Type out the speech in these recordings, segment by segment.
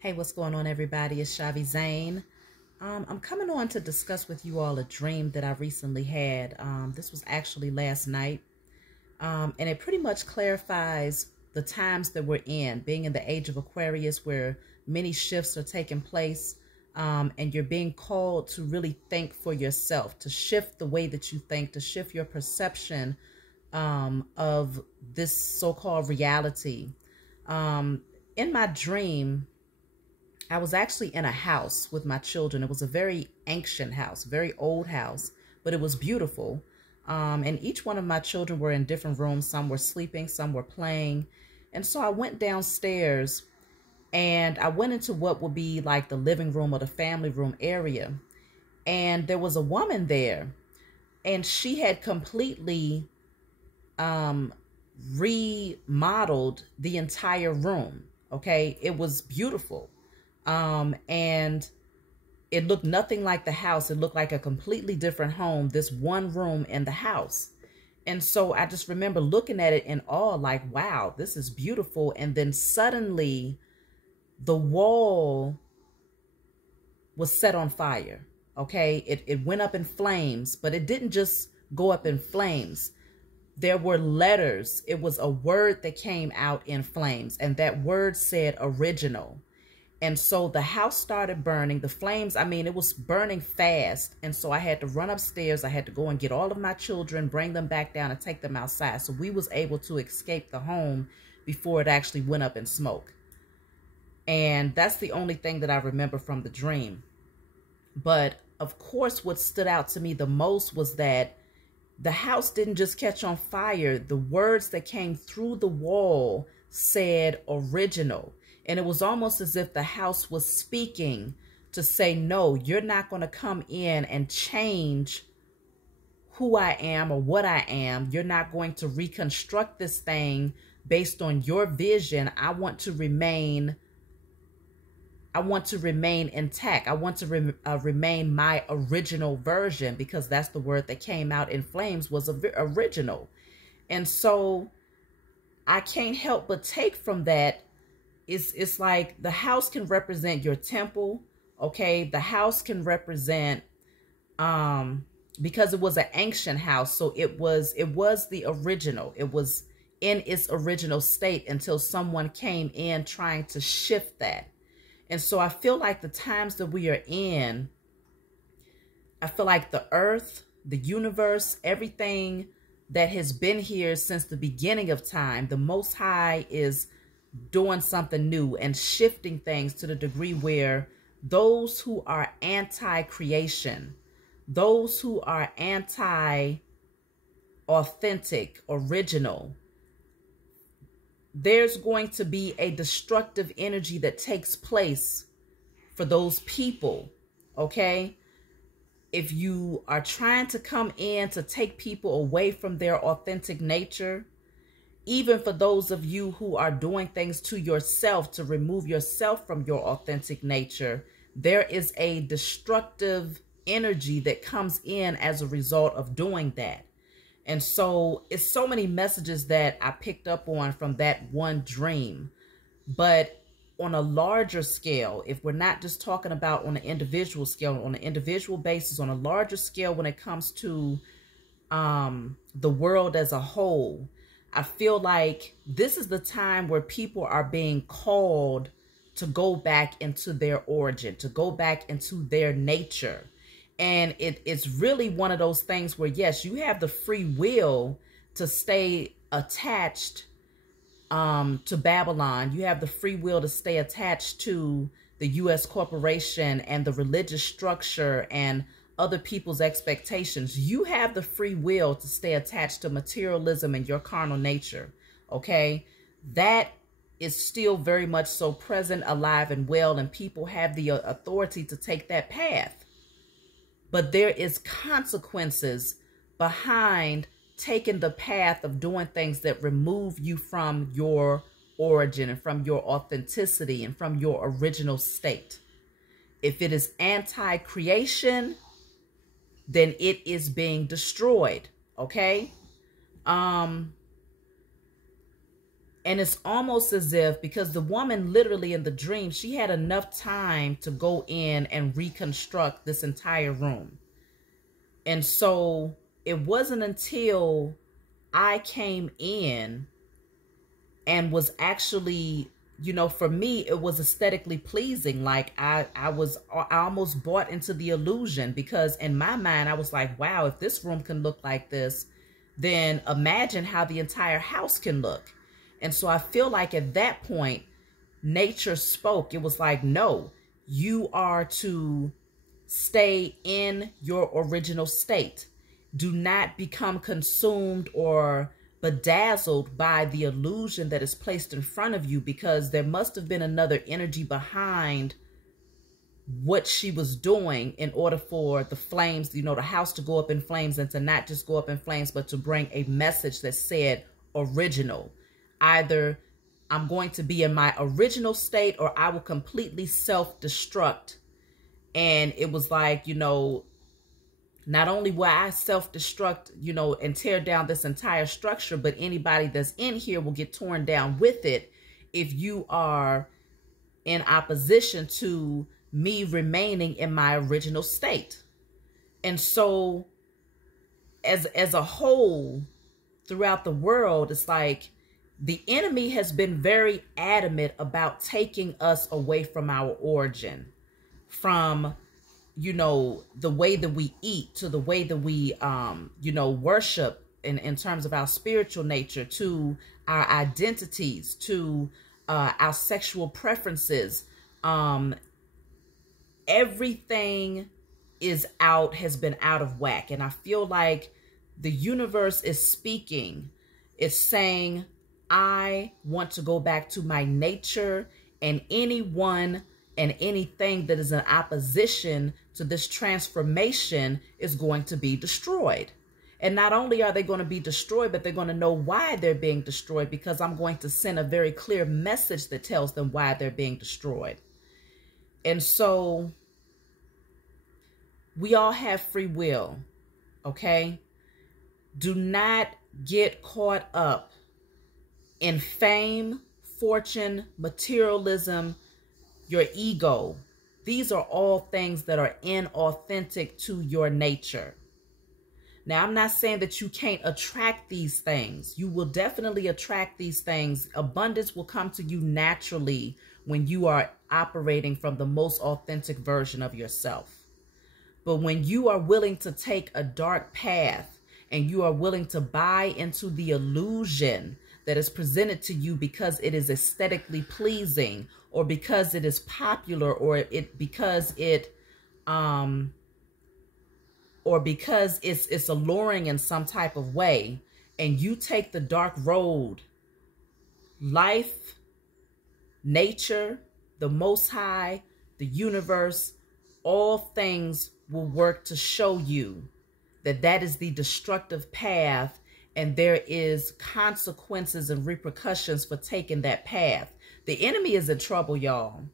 Hey, what's going on, everybody? It's Shavi Zane. I'm coming on to discuss with you all a dream that I recently had. This was actually last night, and it pretty much clarifies the times that we're in, being in the age of Aquarius, where many shifts are taking place, and you're being called to really think for yourself, to shift the way that you think, to shift your perception of this so-called reality. In my dream, I was actually in a house with my children. It was a very ancient house, very old house, but it was beautiful. And each one of my children were in different rooms. Some were sleeping, some were playing. And so I went downstairs and I went into what would be like the living room or the family room area. And there was a woman there, and she had completely remodeled the entire room. Okay, it was beautiful. And it looked nothing like the house. It looked like a completely different home, this one room in the house. And so I just remember looking at it in awe, like, wow, this is beautiful. And then suddenly the wall was set on fire. Okay, it went up in flames, but it didn't just go up in flames. There were letters. It was a word that came out in flames, and that word said original. And so the house started burning. The flames, I mean, it was burning fast. And so I had to run upstairs. I had to go and get all of my children, bring them back down and take them outside. So we was able to escape the home before it actually went up in smoke. And that's the only thing that I remember from the dream. But of course, what stood out to me the most was that the house didn't just catch on fire. The words that came through the wall said original. And it was almost as if the house was speaking to say, no, you're not going to come in and change who I am or what I am. You're not going to reconstruct this thing based on your vision. I want to remain intact. I want to remain my original version, because that's the word that came out in flames, was original. And so I can't help but take from that, it's like the house can represent your temple. Okay, the house can represent, because it was an ancient house, so it was the original. It was in its original state until someone came in trying to shift that. And so I feel like the times that we are in, I feel like the earth, the universe, everything that has been here since the beginning of time, the Most High is doing something new and shifting things to the degree where those who are anti-creation, those who are anti-authentic, original, there's going to be a destructive energy that takes place for those people. Okay, if you are trying to come in to take people away from their authentic nature, even for those of you who are doing things to yourself to remove yourself from your authentic nature, there is a destructive energy that comes in as a result of doing that. And so it's so many messages that I picked up on from that one dream. But on a larger scale, if we're not just talking about on an individual scale, on an individual basis, on a larger scale, when it comes to the world as a whole, I feel like this is the time where people are being called to go back into their origin, to go back into their nature. And it's really one of those things where, yes, you have the free will to stay attached to Babylon. You have the free will to stay attached to the U.S. corporation and the religious structure and other people's expectations. You have the free will to stay attached to materialism and your carnal nature. Okay, that is still very much so present, alive, and well, and people have the authority to take that path. But there is consequences behind taking the path of doing things that remove you from your origin and from your authenticity and from your original state. If it is anti-creation, then it is being destroyed. Okay? And And it's almost as if, because the woman literally in the dream, she had enough time to go in and reconstruct this entire room. And so it wasn't until I came in and was actually, you know, for me, it was aesthetically pleasing. Like I almost bought into the illusion, because in my mind, I was like, wow, if this room can look like this, then imagine how the entire house can look. And so I feel like at that point, nature spoke. It was like, no, you are to stay in your original state. Do not become consumed or bedazzled by the illusion that is placed in front of you, because there must have been another energy behind what she was doing in order for the flames, you know, the house to go up in flames, and to not just go up in flames, but to bring a message that said original. Either I'm going to be in my original state, or I will completely self-destruct. And it was like, you know, not only will I self-destruct, you know, and tear down this entire structure, but anybody that's in here will get torn down with it if you are in opposition to me remaining in my original state. And so as a whole throughout the world, it's like the enemy has been very adamant about taking us away from our origin, from, you know, the way that we eat, to the way that we, you know, worship in terms of our spiritual nature, to our identities, to our sexual preferences. Everything has been out of whack. And I feel like the universe is speaking. It's saying, I want to go back to my nature, and anyone and anything that is in opposition to this transformation is going to be destroyed. And not only are they going to be destroyed, but they're going to know why they're being destroyed, because I'm going to send a very clear message that tells them why they're being destroyed. And so we all have free will, okay? Do not get caught up in fame, fortune, materialism, your ego. These are all things that are inauthentic to your nature. Now, I'm not saying that you can't attract these things. You will definitely attract these things. Abundance will come to you naturally when you are operating from the most authentic version of yourself. But when you are willing to take a dark path, and you are willing to buy into the illusion that is presented to you because it is aesthetically pleasing, or because it is popular, or because it's alluring in some type of way, and you take the dark road, life, nature, the Most High, the universe, all things will work to show you that that is the destructive path, and there is consequences and repercussions for taking that path. The enemy is in trouble, y'all.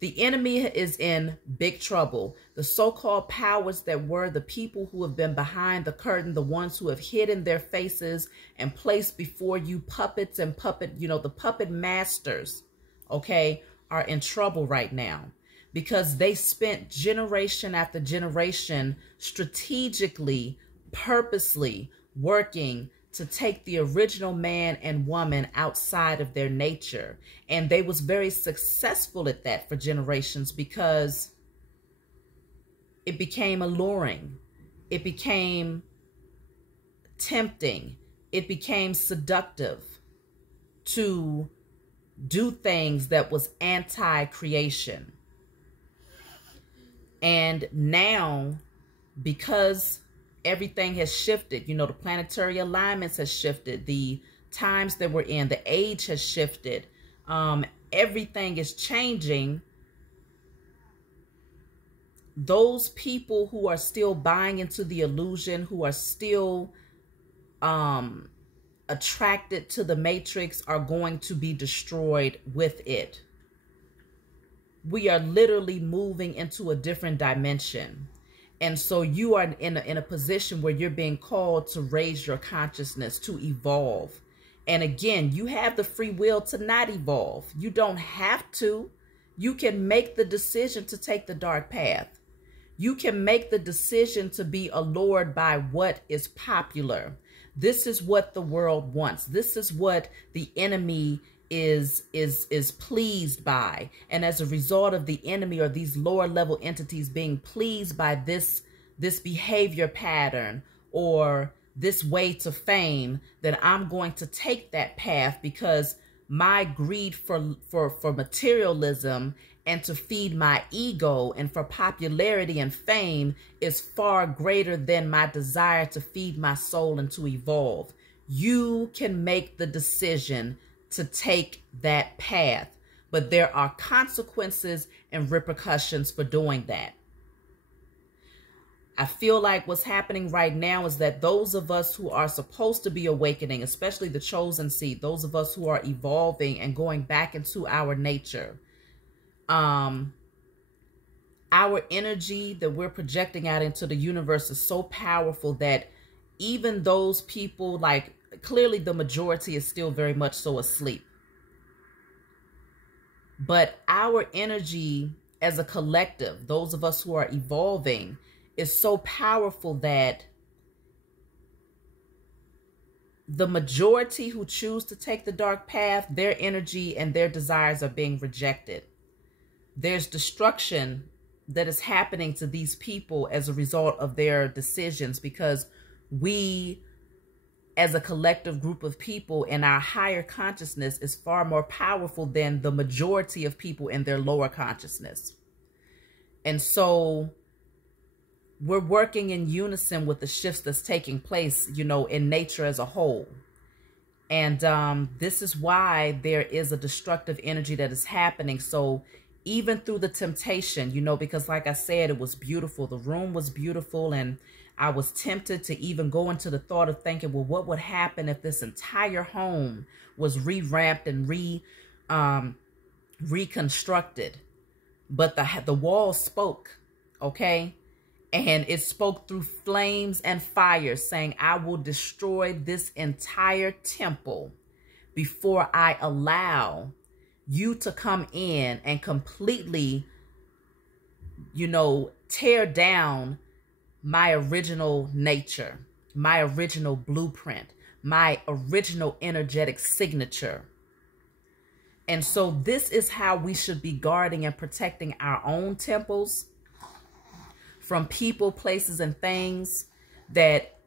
The enemy is in big trouble. The so-called powers that were, the people who have been behind the curtain, the ones who have hidden their faces and placed before you puppets and the puppet masters, okay, are in trouble right now, because they spent generation after generation strategically, purposely working to take the original man and woman outside of their nature. And they was very successful at that for generations, because it became alluring. It became tempting. It became seductive to do things that was anti-creation. And now, because everything has shifted, the planetary alignments has shifted, the times that we're in, the age has shifted, everything is changing. Those people who are still buying into the illusion, who are still attracted to the matrix, are going to be destroyed with it. We are literally moving into a different dimension. And so you are in a position where you're being called to raise your consciousness, to evolve. And again, you have the free will to not evolve. You don't have to. You can make the decision to take the dark path. You can make the decision to be allured by what is popular. This is what the world wants. This is what the enemy is pleased by. And as a result of the enemy or these lower level entities being pleased by this behavior pattern or this way to fame, that I'm going to take that path because my greed for materialism and to feed my ego and for popularity and fame is far greater than my desire to feed my soul and to evolve. You can make the decision to take that path, but there are consequences and repercussions for doing that. I feel like what's happening right now is that those of us who are supposed to be awakening, especially the chosen seed, those of us who are evolving and going back into our nature, our energy that we're projecting out into the universe is so powerful that even those people, like clearly the majority is still very much so asleep. But our energy as a collective, those of us who are evolving, is so powerful that the majority who choose to take the dark path, their energy and their desires are being rejected. There's destruction that is happening to these people as a result of their decisions, because we, as a collective group of people in our higher consciousness, is far more powerful than the majority of people in their lower consciousness. And so we're working in unison with the shifts that's taking place, you know, in nature as a whole. And this is why there is a destructive energy that is happening. So even through the temptation, you know, because like I said, it was beautiful. The room was beautiful. And I was tempted to even go into the thought of thinking, well, what would happen if this entire home was revamped and reconstructed? But the wall spoke, okay? And it spoke through flames and fire, saying, I will destroy this entire temple before I allow you to come in and completely, you know, tear down my original nature, my original blueprint, my original energetic signature. And so this is how we should be guarding and protecting our own temples from people, places, and things that,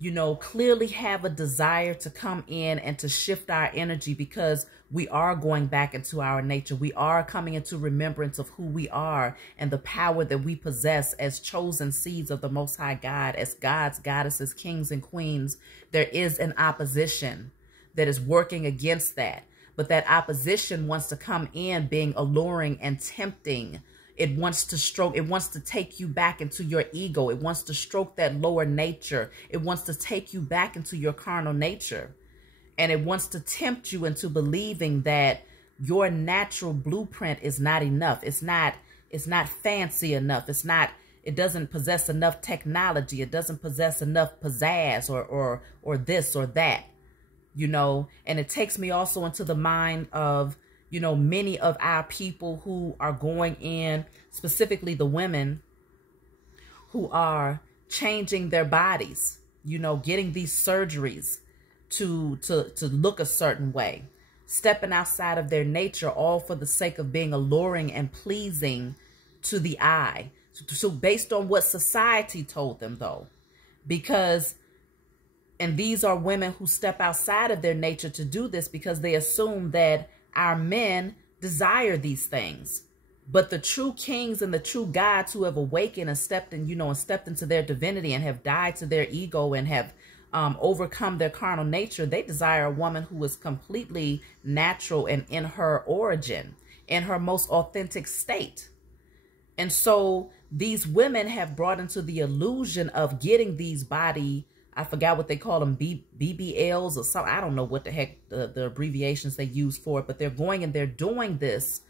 you know, clearly have a desire to come in and to shift our energy, because we are going back into our nature. We are coming into remembrance of who we are and the power that we possess as chosen seeds of the Most High God, as gods, goddesses, kings, and queens. There is an opposition that is working against that. But that opposition wants to come in being alluring and tempting. It wants to stroke, it wants to take you back into your ego. It wants to stroke that lower nature. It wants to take you back into your carnal nature. And it wants to tempt you into believing that your natural blueprint is not enough. It's not fancy enough. It doesn't possess enough technology. It doesn't possess enough pizzazz or this or that, you know. And it takes me also into the mind of, you know, many of our people who are going in, specifically the women who are changing their bodies, you know, getting these surgeries to look a certain way, stepping outside of their nature, all for the sake of being alluring and pleasing to the eye. So based on what society told them, though, because, and these are women who step outside of their nature to do this because they assume that our men desire these things. But the true kings and the true gods who have awakened and stepped in, you know, and stepped into their divinity and have died to their ego and have overcome their carnal nature, they desire a woman who is completely natural and in her origin, in her most authentic state. And so these women have brought into the illusion of getting these body, I forgot what they call them, BBLs or something. I don't know what the heck the abbreviations they use for it, but they're going and they're doing this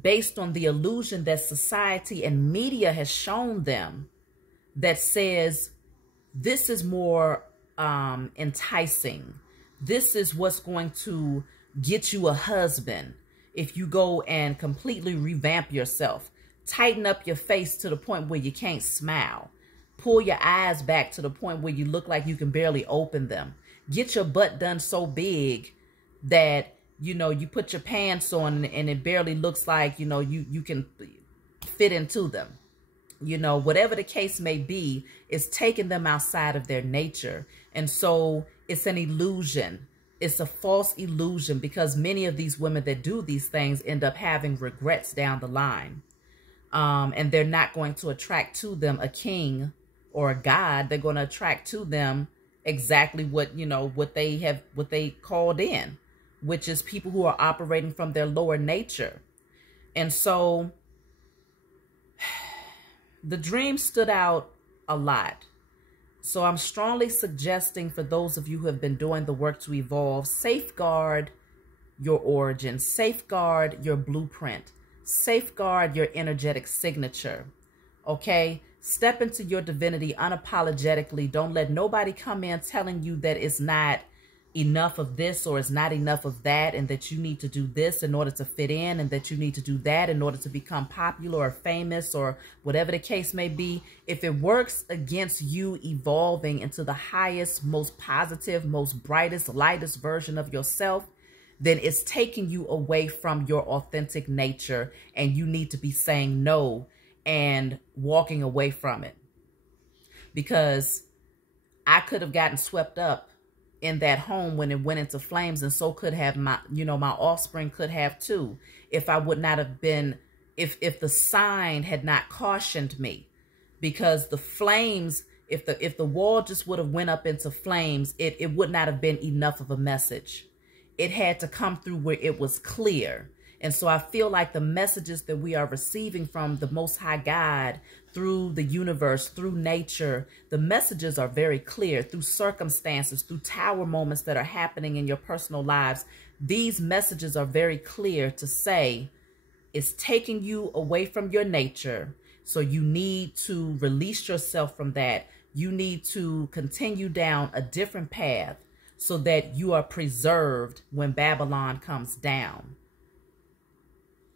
based on the illusion that society and media has shown them, that says this is more enticing. This is what's going to get you a husband if you go and completely revamp yourself. Tighten up your face to the point where you can't smile. Pull your eyes back to the point where you look like you can barely open them. Get your butt done so big that, you know, you put your pants on and it barely looks like, you know, you can fit into them. You know, whatever the case may be, it's taking them outside of their nature. And so it's an illusion. It's a false illusion, because many of these women that do these things end up having regrets down the line. And they're not going to attract to them a king or a god. They're going to attract to them exactly what, you know, what they called in, which is people who are operating from their lower nature. And so the dream stood out a lot. So I'm strongly suggesting, for those of you who have been doing the work to evolve, safeguard your origin, safeguard your blueprint, safeguard your energetic signature. Okay? Step into your divinity unapologetically. Don't let nobody come in telling you that it's not enough of this or it's not enough of that, and that you need to do this in order to fit in, and that you need to do that in order to become popular or famous or whatever the case may be. If it works against you evolving into the highest, most positive, most brightest, lightest version of yourself, then it's taking you away from your authentic nature, and you need to be saying no and walking away from it. Because I could have gotten swept up in that home when it went into flames, and so could have my offspring could have too, if I would not have been, if the sign had not cautioned me. Because the flames, if the wall just would have went up into flames, it would not have been enough of a message. It had to come through where it was clear. And so I feel like the messages that we are receiving from the Most High God through the universe, through nature, the messages are very clear through circumstances, through tower moments that are happening in your personal lives. These messages are very clear to say it's taking you away from your nature. So you need to release yourself from that. You need to continue down a different path so that you are preserved when Babylon comes down.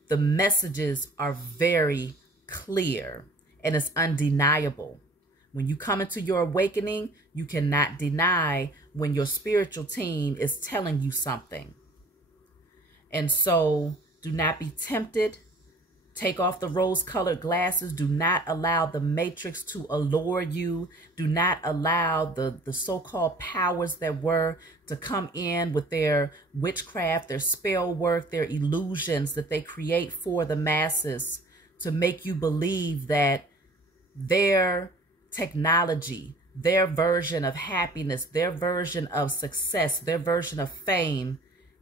The messages are very clear and it's undeniable. When you come into your awakening, you cannot deny when your spiritual team is telling you something. And so do not be tempted. Take off the rose-colored glasses. Do not allow the matrix to allure you. Do not allow the so-called powers that were to come in with their witchcraft, their spell work, their illusions that they create for the masses to make you believe that their technology, their version of happiness, their version of success, their version of fame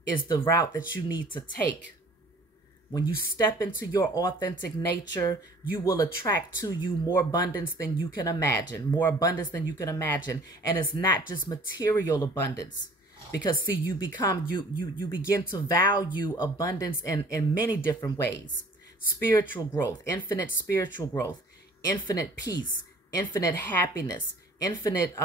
is the route that you need to take. When you step into your authentic nature, you will attract to you more abundance than you can imagine, more abundance than you can imagine. And it's not just material abundance, because see, you begin to value abundance in many different ways. Spiritual growth, infinite spiritual growth, infinite peace, infinite happiness, infinite,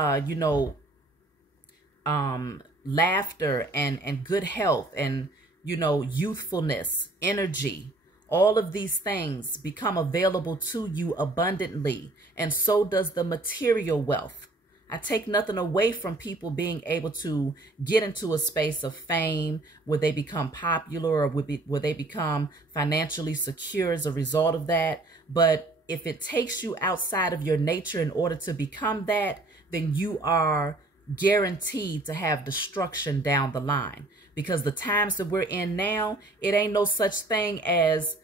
laughter and good health and, youthfulness, energy. All of these things become available to you abundantly. And so does the material wealth. I take nothing away from people being able to get into a space of fame where they become popular or where they become financially secure as a result of that. But if it takes you outside of your nature in order to become that, then you are guaranteed to have destruction down the line. Because the times that we're in now, it ain't no such thing as,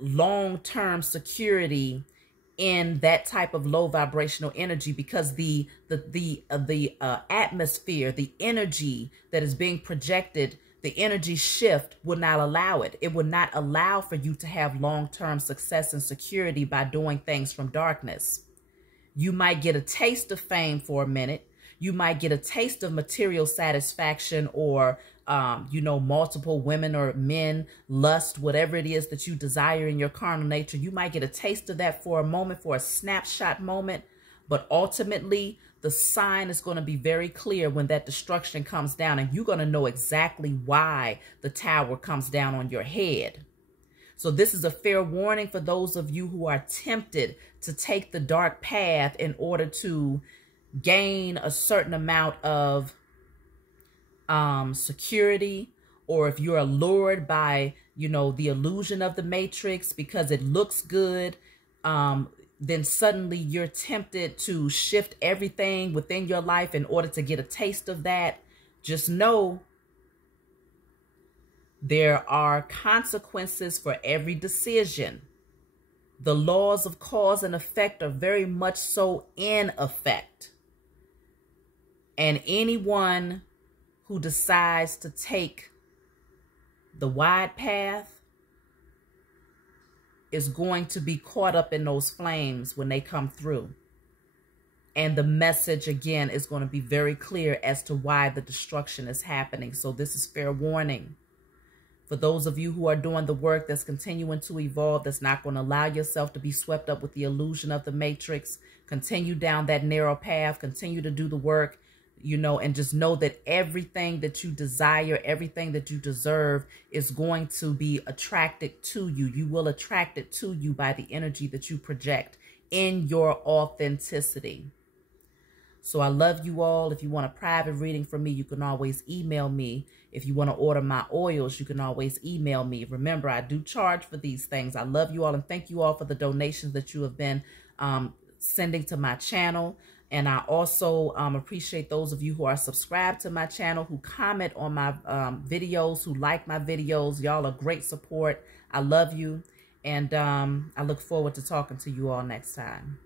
long-term security in that type of low vibrational energy, because the atmosphere, the energy that is being projected, the energy shift will not allow it. It will not allow for you to have long-term success and security by doing things from darkness. You might get a taste of fame for a minute. You might get a taste of material satisfaction or, multiple women or men, lust, whatever it is that you desire in your carnal nature. You might get a taste of that for a moment, for a snapshot moment. But ultimately, the sign is going to be very clear when that destruction comes down, and you're going to know exactly why the tower comes down on your head. So this is a fair warning for those of you who are tempted to take the dark path in order to gain a certain amount of security, or if you're allured by, you know, the illusion of the matrix because it looks good, then suddenly you're tempted to shift everything within your life in order to get a taste of that. Just know there are consequences for every decision. The laws of cause and effect are very much so in effect. And anyone who decides to take the wide path is going to be caught up in those flames when they come through. And the message, again, is going to be very clear as to why the destruction is happening. So this is fair warning. For those of you who are doing the work that's continuing to evolve, that's not going to allow yourself to be swept up with the illusion of the matrix, continue down that narrow path, continue to do the work, you know, and just know that everything that you desire, everything that you deserve is going to be attracted to you. You will attract it to you by the energy that you project in your authenticity. So I love you all. If you want a private reading from me, you can always email me. If you want to order my oils, you can always email me. Remember, I do charge for these things. I love you all, and thank you all for the donations that you have been sending to my channel. And I also appreciate those of you who are subscribed to my channel, who comment on my videos, who like my videos. Y'all are great support. I love you. And I look forward to talking to you all next time.